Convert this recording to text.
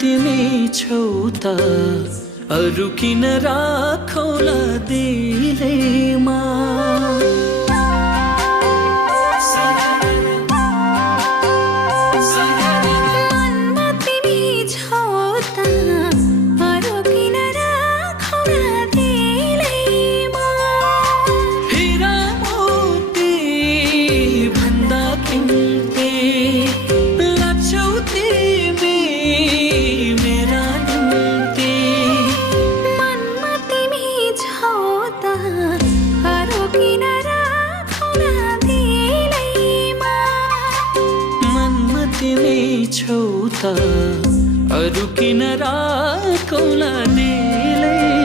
तिमी छौ त अरू किन राखौला दिलैमा। मनमा तिमी छौ त अरू किन राखौला दिलैमा। हीरा मोती भन्दा किम्ती लाग्छौ तिमी मेरा निम्ति। मनमा तिमी छौ त अरू किन राखौला दिलैमा। मनमा तिमी छौ त अरू किन राखौला दिलैमा।